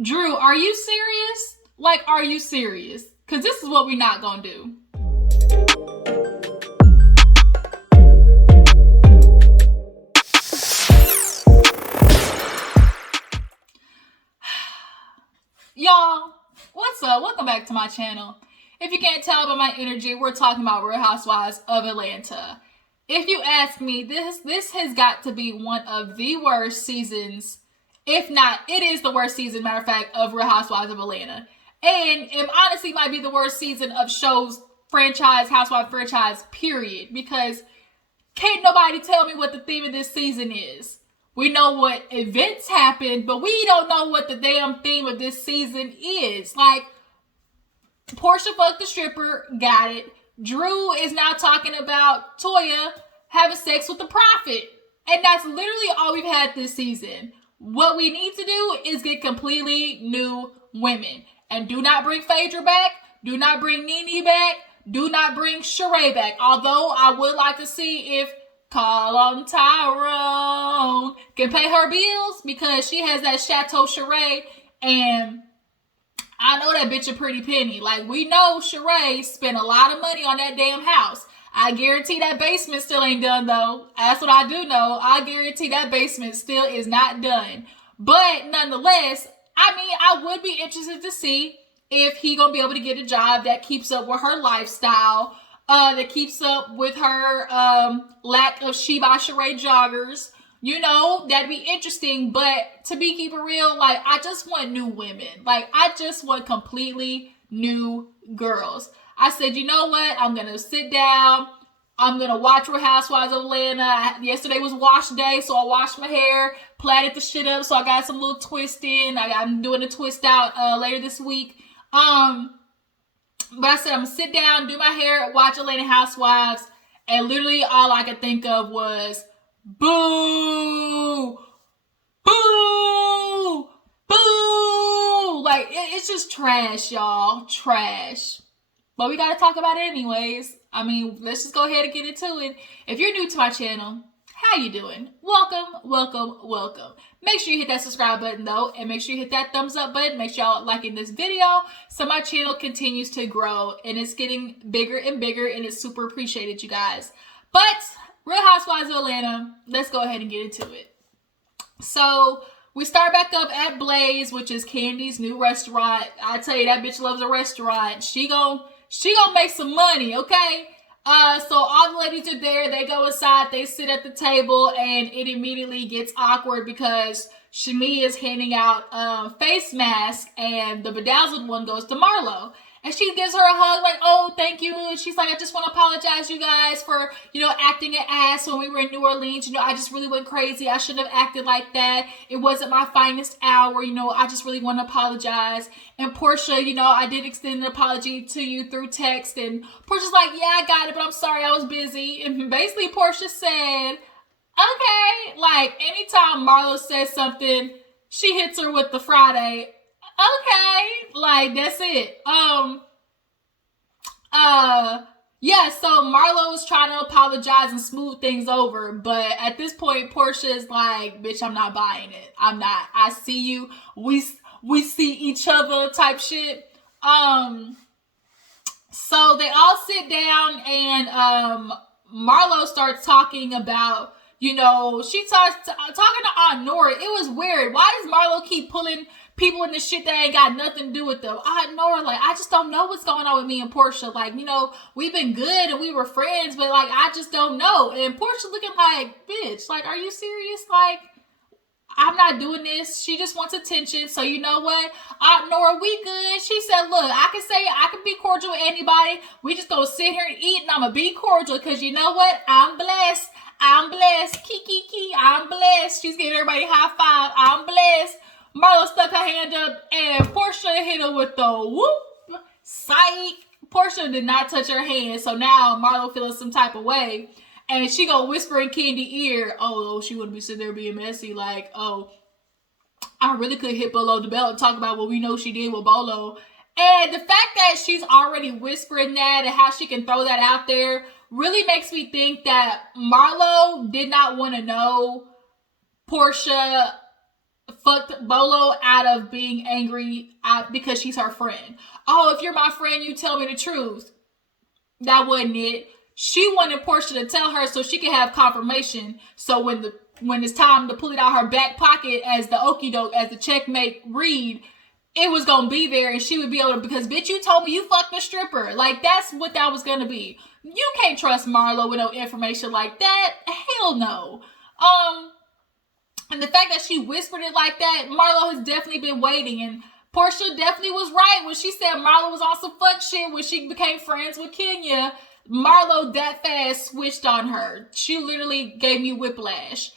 Drew, are you serious? Like, are you serious? Because this is what we're not going to do. Y'all, what's up? Welcome back to my channel. If you can't tell by my energy, we're talking about Real Housewives of Atlanta. If you ask me, this has got to be one of the worst seasons, if not, it is the worst season, matter of fact, of Real Housewives of Atlanta. And it honestly might be the worst season of shows, housewife franchise, period. Because can't nobody tell me what the theme of this season is. We know what events happened, but we don't know what the damn theme of this season is. Like, Porsha fucked the stripper, got it. Drew is now talking about Toya having sex with the prophet. And that's literally all we've had this season. What we need to do is get completely new women. And do not bring Phaedra back. Do not bring Nene back. Do not bring Sheree back. Although I would like to see if Call on Tyrone can pay her bills, because she has that Chateau Sheree, and I know that bitch a pretty penny. Like, we know Sheree spent a lot of money on that damn house. I guarantee that basement still ain't done, though. That's what I do know. I guarantee that basement still is not done. But nonetheless, I mean, I would be interested to see if he gonna be able to get a job that keeps up with her lifestyle, that keeps up with her lack of She by Sheree joggers. You know, that'd be interesting. But to be keeping real, like, I just want new women. Like, I just want completely new girls. I said, you know what? I'm going to sit down. I'm going to watch Real Housewives of Atlanta. Yesterday was wash day, so I washed my hair, plaited the shit up, so I got some little twist in. I'm doing a twist out later this week. But I said, I'm going to sit down, do my hair, watch Atlanta Housewives, and literally all I could think of was, boo, boo, boo. Like, it's just trash, y'all. Trash. But we got to talk about it anyways. I mean, let's just go ahead and get into it. If you're new to my channel, how you doing? Welcome, welcome, welcome. Make sure you hit that subscribe button, though, and make sure you hit that thumbs up button. Make sure y'all liking this video so my channel continues to grow, and it's getting bigger and bigger, and it's super appreciated, you guys. But Real Housewives of Atlanta, let's go ahead and get into it. So we start back up at Blaze, which is Kandi's new restaurant. I tell you, that bitch loves a restaurant. She gon' make some money, okay? So all the ladies are there. They go inside. They sit at the table, and it immediately gets awkward because Shami is handing out face masks, and the bedazzled one goes to Marlo. And she gives her a hug, like, oh, thank you. And she's like, I just want to apologize, you guys, for, you know, acting an ass when we were in New Orleans. You know, I just really went crazy. I shouldn't have acted like that. It wasn't my finest hour. You know, I just really want to apologize. And Porsha, you know, I did extend an apology to you through text. And Porsha's like, yeah, I got it, but I'm sorry, I was busy. And basically Porsha said, okay. Like, anytime Marlo says something, she hits her with the Friday. Okay, like, that's it. Yeah, so Marlo was trying to apologize and smooth things over, but at this point, Porsha is like, bitch, I'm not buying it. I'm not. I see you. We see each other type shit. So they all sit down, and Marlo starts talking about, you know, she starts talking to Aunt Nora. It was weird. Why does Marlo keep pulling people in this shit that ain't got nothing to do with them? Aunt Nora, like, I just don't know what's going on with me and Porsha. Like, you know, we've been good and we were friends, but, like, I just don't know. And Porsha looking like, bitch, like, are you serious? Like, I'm not doing this. She just wants attention. So you know what? Aunt Nora, we good. She said, look, I can be cordial with anybody. We just gonna sit here and eat, and I'm gonna be cordial because you know what? I'm blessed. I'm blessed. Kiki, I'm blessed. She's giving everybody a high five. I'm blessed. Marlo stuck her hand up, and Porsha hit her with the whoop. Psych. Porsha did not touch her hand, so now Marlo feeling some type of way. And she gonna whisper in Kandi's ear, oh, she wouldn't be sitting there being messy, like, oh, I really could hit below the belt and talk about what we know she did with Bolo. And the fact that she's already whispering that and how she can throw that out there really makes me think that Marlo did not want to know Porsha fucked Bolo out of being angry because she's her friend. Oh, if you're my friend, you tell me the truth. That wasn't it. She wanted Porsha to tell her so she could have confirmation. So when it's time to pull it out her back pocket as the okie doke, as the checkmate read, it was gonna be there and she would be able to, because bitch, you told me you fucked a stripper. Like, that's what that was gonna be. You can't trust Marlo with no information like that. Hell no. And the fact that she whispered it like that, Marlo has definitely been waiting. And Porsha definitely was right when she said Marlo was on some fuck shit when she became friends with Kenya. Marlo that fast switched on her. She literally gave me whiplash.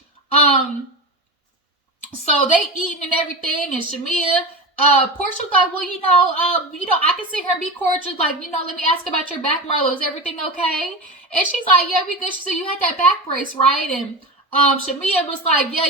So they eating and everything, and Shamia, Porsha's like, well, I can see her be cordial. Like, let me ask about your back, Marlo. Is everything okay? And she's like, yeah, we good. She said, you had that back brace, right? And Shamia was like, yeah,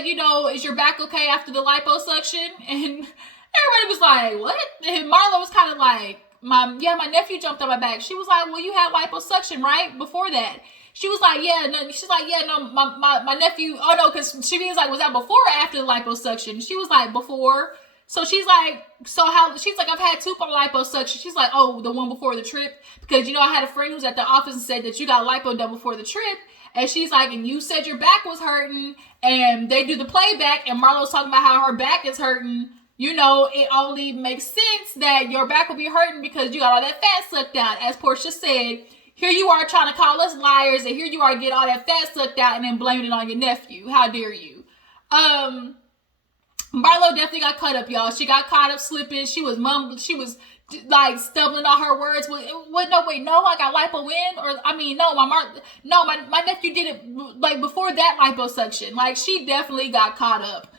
is your back okay after the liposuction? And everybody was like, what? And Marlo was kind of like, my nephew jumped on my back. She was like, well, you had liposuction, right? Before that. She was like, yeah, no. She's like, yeah, no, my nephew, oh no, because she was like, was that before or after the liposuction? She was like, before. So she's like, she's like, I've had two liposuction. She's like, oh, the one before the trip? Because, I had a friend who's at the office and said that you got lipo done before the trip. And she's like, and you said your back was hurting. And they do the playback and Marlo's talking about how her back is hurting. It only makes sense that your back will be hurting because you got all that fat sucked out. As Porsha said, here you are trying to call us liars, and here you are getting all that fat sucked out and then blaming it on your nephew. How dare you? Marlo definitely got caught up, y'all. She got caught up slipping. She was mumbling. She was like stumbling on her words. No, I got lipo in, my nephew did it like before that liposuction. Like, she definitely got caught up.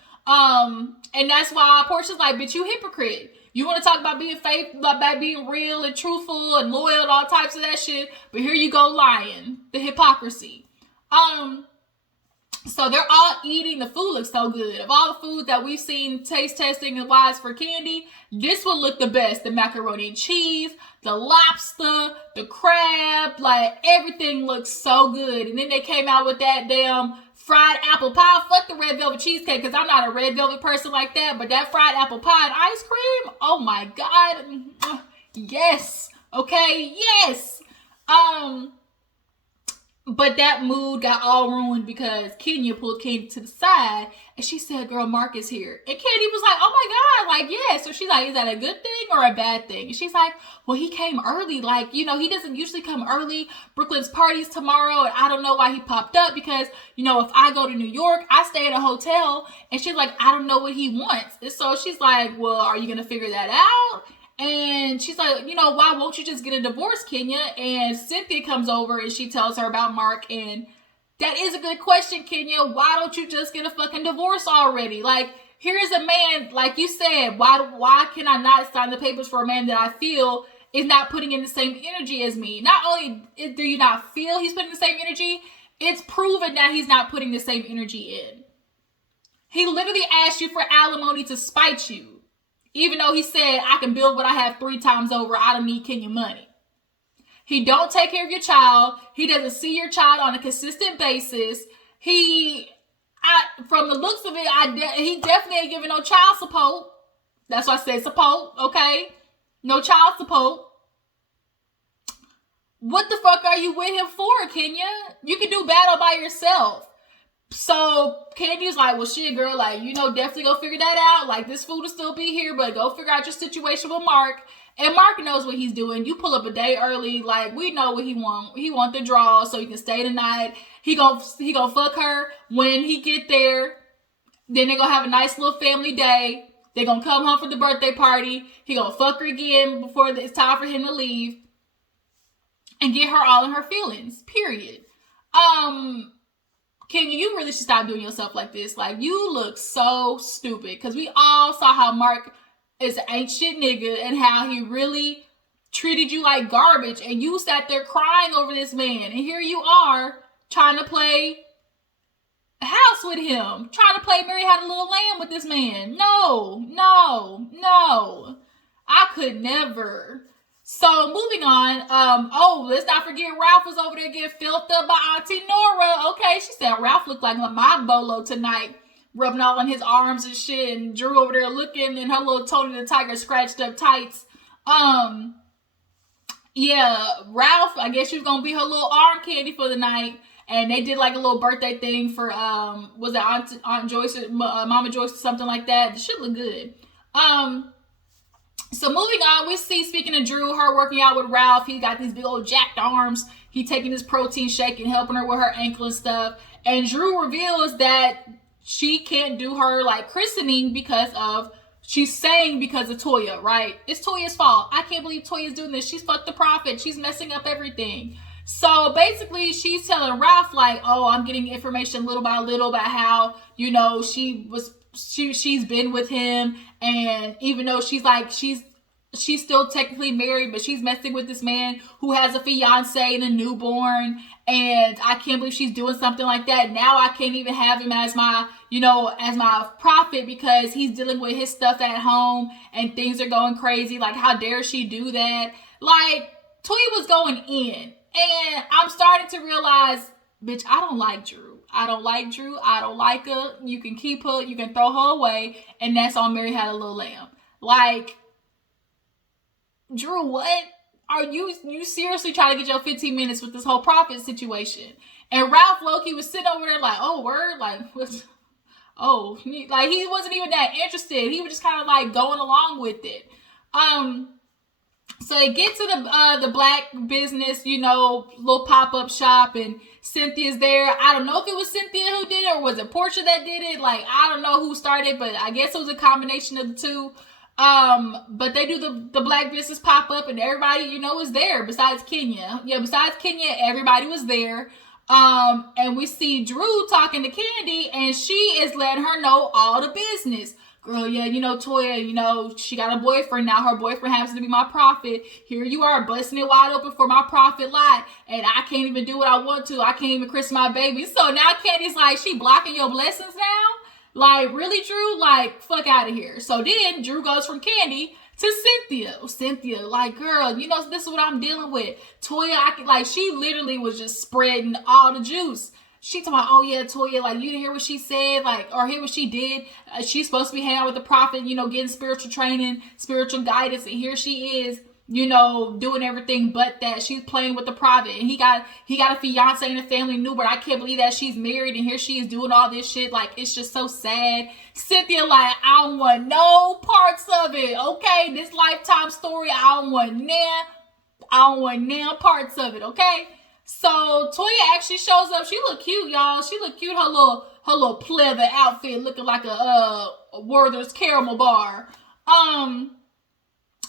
And that's why Porsha's like, bitch, you hypocrite. You want to talk about being faithful, about being real and truthful and loyal and all types of that shit, but here you go lying. The hypocrisy. So they're all eating. The food looks so good. Of all the food that we've seen taste testing and wise for Kandi, this will look the best. The macaroni and cheese, the lobster, the crab, like everything looks so good. And then they came out with that damn fried apple pie. Fuck the red velvet cheesecake, because I'm not a red velvet person like that. But that fried apple pie and ice cream, oh my God. Yes. Okay. Yes. But that mood got all ruined because Kenya pulled Kandi to the side and she said, girl, Mark is here. And Kandi was like, oh my God, like, yeah. So she's like, is that a good thing or a bad thing? And she's like, well, he came early. Like, he doesn't usually come early. Brooklyn's party's tomorrow. And I don't know why he popped up because, if I go to New York, I stay in a hotel. And she's like, I don't know what he wants. And so she's like, well, are you going to figure that out? And she's like, why won't you just get a divorce, Kenya? And Cynthia comes over and she tells her about Mark. And that is a good question, Kenya. Why don't you just get a fucking divorce already? Like, here is a man, like you said, why can I not sign the papers for a man that I feel is not putting in the same energy as me? Not only do you not feel he's putting the same energy, it's proven that he's not putting the same energy in. He literally asked you for alimony to spite you. Even though he said, I can build what I have 3 times over, I don't need Kenya money. He don't take care of your child. He doesn't see your child on a consistent basis. From the looks of it, he definitely ain't giving no child support. That's why I said support, okay? No child support. What the fuck are you with him for, Kenya? You can do battle by yourself. So Kandi's like, well, shit, girl, like, definitely go figure that out. Like, this food will still be here, but go figure out your situation with Mark. And Mark knows what he's doing. You pull up a day early, like, we know what he want. He want the draw so he can stay the night. He gon' fuck her when he get there. Then they gonna have a nice little family day. They gonna come home for the birthday party. He gonna fuck her again before it's time for him to leave. And get her all in her feelings, period. Kenya, you really should stop doing yourself like this. Like, you look so stupid. Because we all saw how Mark is an ain't shit nigga and how he really treated you like garbage. And you sat there crying over this man. And here you are trying to play house with him. Trying to play Mary Had a Little Lamb with this man. No. I could never. So, moving on, let's not forget Ralph was over there getting filled up by Auntie Nora. Okay, she said Ralph looked like my bolo tonight. rubbing all on his arms and shit, and Drew over there looking in her little Tony the Tiger scratched up tights. Yeah, Ralph, I guess she was gonna be her little arm candy for the night. And they did like a little birthday thing for was it Aunt Joyce or Mama Joyce or something like that. The shit look good. So moving on, we see, speaking of Drew, her working out with Ralph. He got these big old jacked arms. He taking his protein shake and helping her with her ankle and stuff. And Drew reveals that she can't do her like christening because of Toya, right? It's Toya's fault. I can't believe Toya's doing this. She's fucked the prophet. She's messing up everything. So basically, she's telling Ralph like, "Oh, I'm getting information little by little about how, you know, she's been with him, and even though she's still technically married, but she's messing with this man who has a fiance and a newborn, and I can't believe she's doing something like that. Now I can't even have him as my prophet because he's dealing with his stuff at home and things are going crazy. Like, how dare she do that?" Like, Toya was going in. And I'm starting to realize, bitch, I don't like Drew. I don't like her. You can keep her. You can throw her away. And that's on Mary Had a Little Lamb. Like, Drew, what? Are you seriously trying to get your 15 minutes with this whole prophet situation? And Ralph Loki was sitting over there like, oh, word? Like, what? Oh, like, he wasn't even that interested. He was just kind of like going along with it. So they get to the black business, little pop-up shop, and Cynthia's there. I don't know if it was Cynthia who did it or was it Porsha that did it. Like, I don't know who started, but I guess it was a combination of the two. But they do the black business pop-up, and everybody, is there besides Kenya. Yeah, besides Kenya, everybody was there. And we see Drew talking to Kandi, and she is letting her know all the business. Girl, yeah, Toya, she got a boyfriend now. Her boyfriend happens to be my prophet. Here you are, busting it wide open for my prophet lot. And I can't even do what I want to. I can't even christen my baby. So now Kandi's like, she blocking your blessings now? Like, really, Drew? Like, fuck out of here. So then Drew goes from Kandi to Cynthia. Cynthia, like, girl, this is what I'm dealing with. Toya, she literally was just spreading all the juice. She talking about, oh yeah, Toya, like, you didn't hear what she said, like, or hear what she did. She's supposed to be hanging out with the prophet, getting spiritual training, spiritual guidance, and here she is, doing everything but that. She's playing with the prophet, and he got a fiance and a family newborn. I can't believe that she's married, and here she is doing all this shit. Like, it's just so sad. Cynthia, like, I don't want no parts of it, okay? This Lifetime story, I don't want no parts of it, okay? So Toya actually shows up. She look cute, y'all. She look cute. Her little pleather outfit looking like a Werther's caramel bar.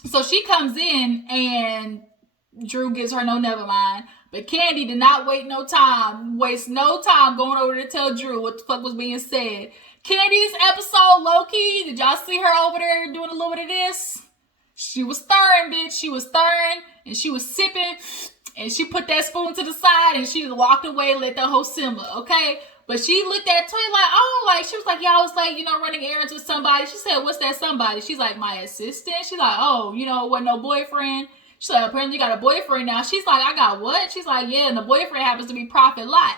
So she comes in and Drew gives her no never mind. But Kandi did not waste no time going over to tell Drew what the fuck was being said. Kandi's episode, low-key, did y'all see her over there doing a little bit of this? She was stirring, bitch. She was stirring and she was sipping. And she put that spoon to the side and she just walked away and let the whole simmer, okay? But she looked at Toya like, oh, like, she was like, yeah, I was like, running errands with somebody. She said, what's that somebody? She's like, my assistant. She's like, oh, wasn't no boyfriend. She's like, apparently you got a boyfriend now. She's like, I got what? She's like, yeah, and the boyfriend happens to be Prophet Lot.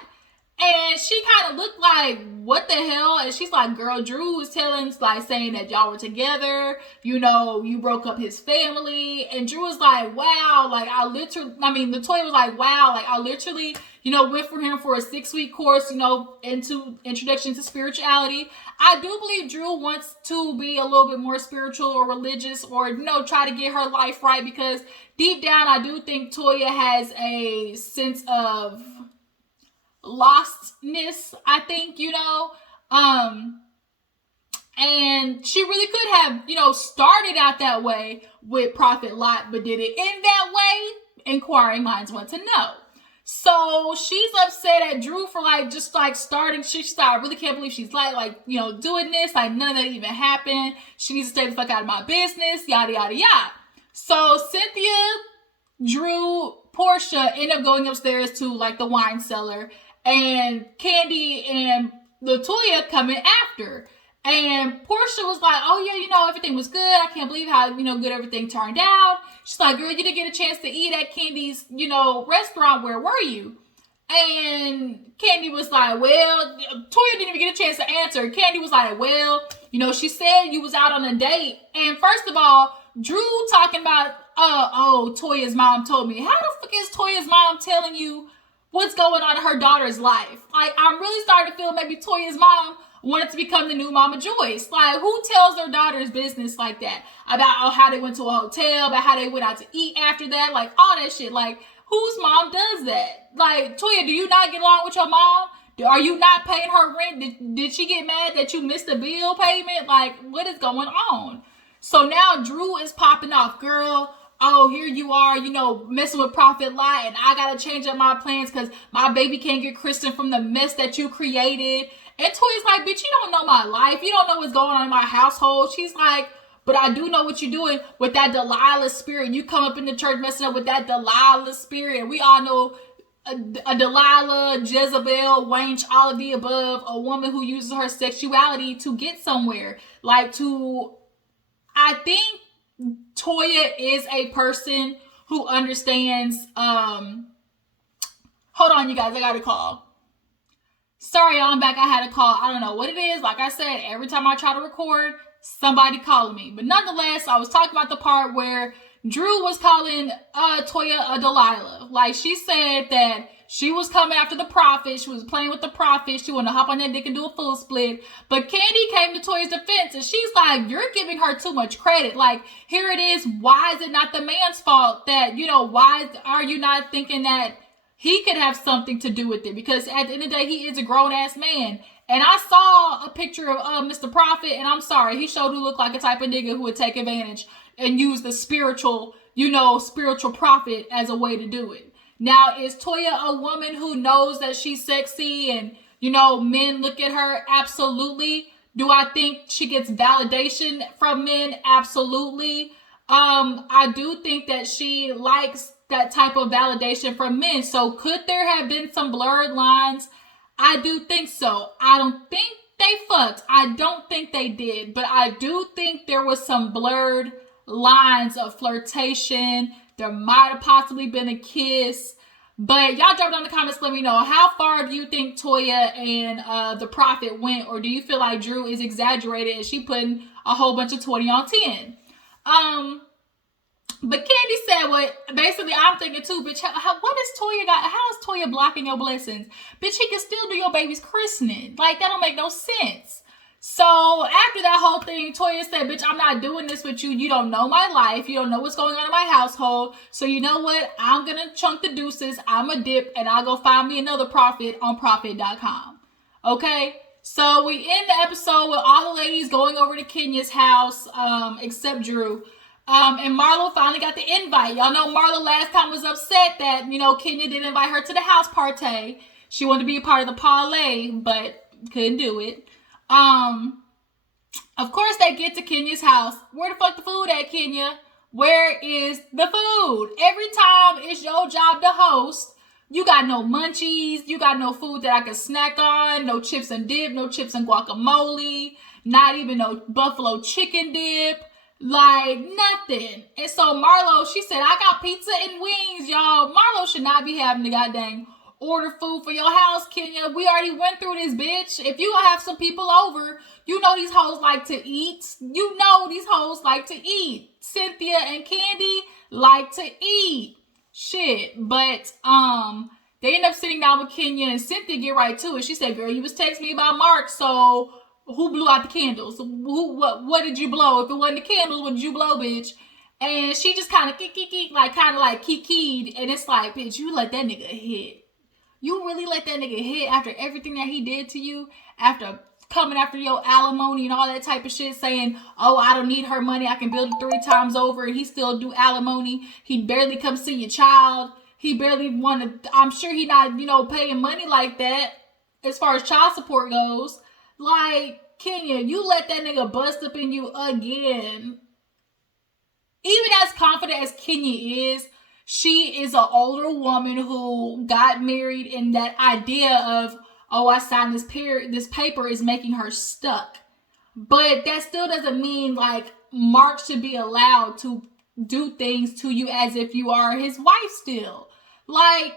And she kind of looked like, what the hell? And she's like, girl, Drew was saying that y'all were together. You broke up his family. And Drew was like, wow. Like, LaToya was like, wow. Like, I literally, went for him for a 6-week course, into introduction to spirituality. I do believe Drew wants to be a little bit more spiritual or religious or, try to get her life right. Because deep down, I do think Toya has a sense of lostness, I think, and she really could have, started out that way with Prophet Lot, but did it in that way? Inquiring minds want to know. So she's upset at Drew for starting shit. She's like, I really can't believe she's doing this. Like, none of that even happened. She needs to stay the fuck out of my business, yada, yada, yada. So Cynthia, Drew, Porsha end up going upstairs to the wine cellar. And Kandi and LaToya coming after. And Porsha was like, oh yeah, everything was good. I can't believe how, good everything turned out. She's like, girl, you didn't get a chance to eat at Kandi's, restaurant. Where were you? And Kandi was like, well, Toya didn't even get a chance to answer. Kandi was like, well, you know, she said you was out on a date. And first of all, Drew talking about, Toya's mom told me. How the fuck is Toya's mom telling you what's going on in her daughter's life? Like, I'm really starting to feel maybe Toya's mom wanted to become the new Mama Joyce. Like, who tells their daughter's business like that? About how they went to a hotel, about how they went out to eat after that, like all that shit. Like, whose mom does that? Like, Toya, do you not get along with your mom? Are you not paying her rent? Did she get mad that you missed the bill payment? Like, what is going on? So now Drew is popping off. Girl, oh, here you are, you know, messing with Prophet Lot, and I gotta change up my plans because my baby can't get christened from the mess that you created. And Toya's like, bitch, you don't know my life. You don't know what's going on in my household. She's like, but I do know what you're doing with that Delilah spirit. You come up in the church messing up with that Delilah spirit. And we all know a Delilah, Jezebel, wench, all of the above. A woman who uses her sexuality to get somewhere. I think Toya is a person who understands. Hold on, you guys. I got a call. Sorry, I'm back. I had a call. I don't know what it is. Like I said, every time I try to record, somebody calling me. But nonetheless, I was talking about the part where Drew was calling Toya a Delilah. Like, she said that she was coming after the prophet. She was playing with the prophet. She wanted to hop on that dick and do a full split. But Kandi came to Toya's defense, and she's like, you're giving her too much credit. Like, here it is. Why is it not the man's fault that, you know, why are you not thinking that he could have something to do with it? Because at the end of the day, he is a grown-ass man. And I saw a picture of Mr. Prophet, and I'm sorry, he showed who looked like a type of nigga who would take advantage and use the spiritual prophet as a way to do it. Now, is Toya a woman who knows that she's sexy and, you know, men look at her? Absolutely. Do I think she gets validation from men? Absolutely. I do think that she likes that type of validation from men. So could there have been some blurred lines? I do think so. I don't think they fucked. I don't think they did. But I do think there was some blurred lines of flirtation. There might have possibly been a kiss. But y'all drop down in the comments, let me know, how far do you think Toya and the prophet went? Or do you feel like Drew is exaggerated and she putting a whole bunch of 20 on 10? But Kandi said what basically I'm thinking too, bitch. What is Toya got? How is Toya blocking your blessings? Bitch, he can still do your baby's christening. Like, that don't make no sense. So after that whole thing, Toya said, bitch, I'm not doing this with you. You don't know my life. You don't know what's going on in my household. So you know what? I'm going to chunk the deuces. I'm a dip and I'll go find me another prophet on prophet.com. Okay? So we end the episode with all the ladies going over to Kenya's house, except Drew. And Marlo finally got the invite. Y'all know Marlo last time was upset that, you know, Kenya didn't invite her to the house party. She wanted to be a part of the parlay, but couldn't do it. Of course they get to Kenya's house. Where the fuck the food at, Kenya? Where is the food? Every time it's your job to host, you got no munchies. You got no food that I can snack on. No chips and dip. No chips and guacamole. Not even no buffalo chicken dip. Like, nothing. And so Marlo, she said, I got pizza and wings, y'all. Marlo should not be having to goddamn order food for your house, Kenya. We already went through this, bitch. If you gonna have some people over, you know these hoes like to eat. You know these hoes like to eat. Cynthia and Kandi like to eat. Shit. But, they end up sitting down with Kenya, and Cynthia get right to it. She said, girl, you was texting me about Mark, so who blew out the candles? What did you blow? If it wasn't the candles, what did you blow, bitch? And she just kind of kikied. And it's like, bitch, you let that nigga hit. You really let that nigga hit after everything that he did to you? After coming after your alimony and all that type of shit, saying, oh, I don't need her money. I can build it 3 times over. And he still do alimony. He barely come see your child. He barely want to, I'm sure he not, you know, paying money like that as far as child support goes. Like, Kenya, you let that nigga bust up in you again. Even as confident as Kenya is, she is an older woman who got married, and that idea of, oh, I signed this paper is making her stuck. But that still doesn't mean, like, Mark should be allowed to do things to you as if you are his wife still. Like,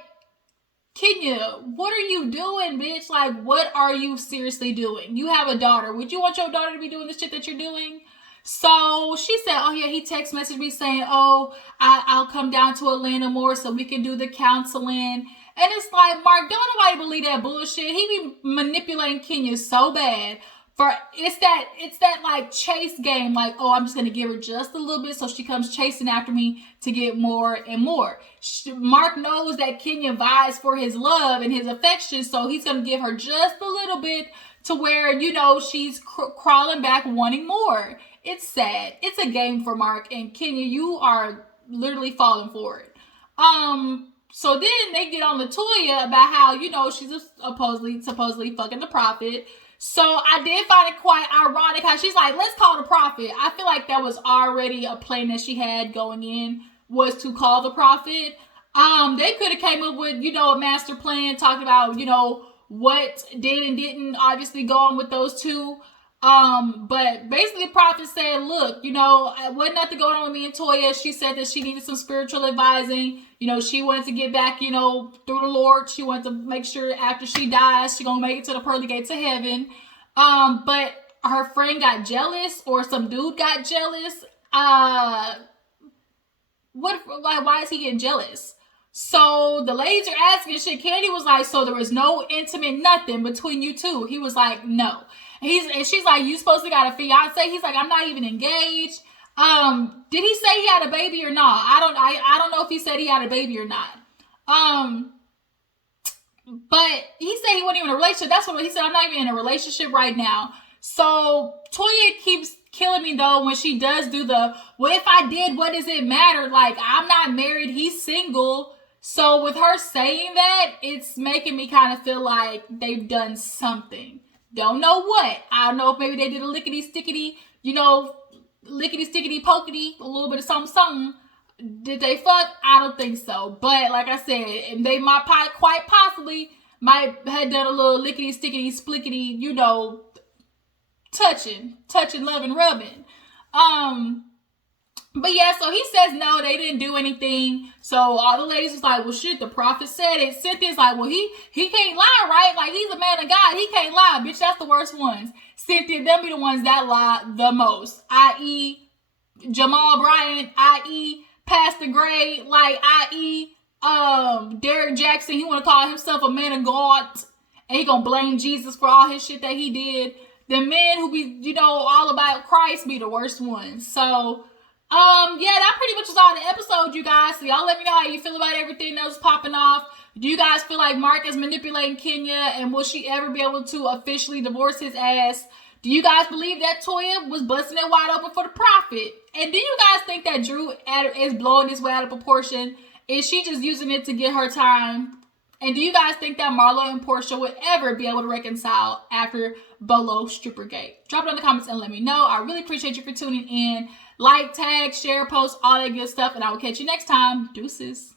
Kenya, what are you doing, bitch? Like, what are you seriously doing? You have a daughter. Would you want your daughter to be doing the shit that you're doing? So she said, oh yeah, he text messaged me saying, oh, I'll come down to Atlanta more so we can do the counseling. And it's like, Mark, don't nobody believe that bullshit. He be manipulating Kenya so bad. For it's that like chase game, like, oh, I'm just gonna give her just a little bit so she comes chasing after me to get more and more. Mark knows that Kenya vies for his love and his affection, so he's gonna give her just a little bit to where, you know, she's crawling back wanting more. It's sad. It's a game for Mark, and Kenya, you are literally falling for it. So then they get on LaToya about how, you know, she's supposedly fucking the prophet. So I did find it quite ironic how she's like, let's call the prophet. I feel like that was already a plan that she had going in, was to call the prophet. They could have came up with, you know, a master plan, talking about, you know, what did and didn't obviously go on with those two. But basically the prophet said, look, you know, wasn't nothing going on with me and Toya. She said that she needed some spiritual advising. You know, she wanted to get back, you know, through the Lord. She wanted to make sure after she dies, she gonna make it to the pearly gates of heaven. But her friend got jealous, or some dude got jealous. Why is he getting jealous? So the ladies are asking shit. Kandi was like, so there was no intimate nothing between you two? He was like, no. And she's like, you supposed to got a fiance? He's like, I'm not even engaged. Did he say he had a baby or not? I don't know if he said he had a baby or not. But he said he wasn't even in a relationship. That's what he said. I'm not even in a relationship right now. So Toya keeps killing me though when she does do the, well, if I did, what does it matter? Like, I'm not married, he's single. So with her saying that, it's making me kind of feel like they've done something. Don't know what. I don't know if maybe they did a lickety-stickety, you know, lickety-stickety-pokety, a little bit of something. Did they fuck? I don't think so. But like I said, they might quite possibly might have done a little lickety-stickety-splickety, you know, touching, loving, rubbing. But yeah, so he says no, they didn't do anything. So all the ladies was like, well, shit, the prophet said it. Cynthia's like, well, he can't lie, right? Like, he's a man of God. He can't lie. Bitch, that's the worst ones. Cynthia, them be the ones that lie the most. I.e. Jamal Bryant, i.e. Pastor Gray, like, i.e. Derek Jackson. He want to call himself a man of God. And he gonna blame Jesus for all his shit that he did. The men who be, you know, all about Christ be the worst ones. So... yeah, that pretty much was all the episode, you guys. So y'all let me know how you feel about everything that was popping off. Do you guys feel like Mark is manipulating Kenya, and will she ever be able to officially divorce his ass? Do you guys believe that Toya was busting it wide open for the prophet? And do you guys think that Drew is blowing this way out of proportion? Is she just using it to get her time? And do you guys think that Marlo and Porsha would ever be able to reconcile after Bolo Strippergate? Drop it in the comments and let me know. I really appreciate you for tuning in. Like, tag, share, post, all that good stuff. And I will catch you next time. Deuces.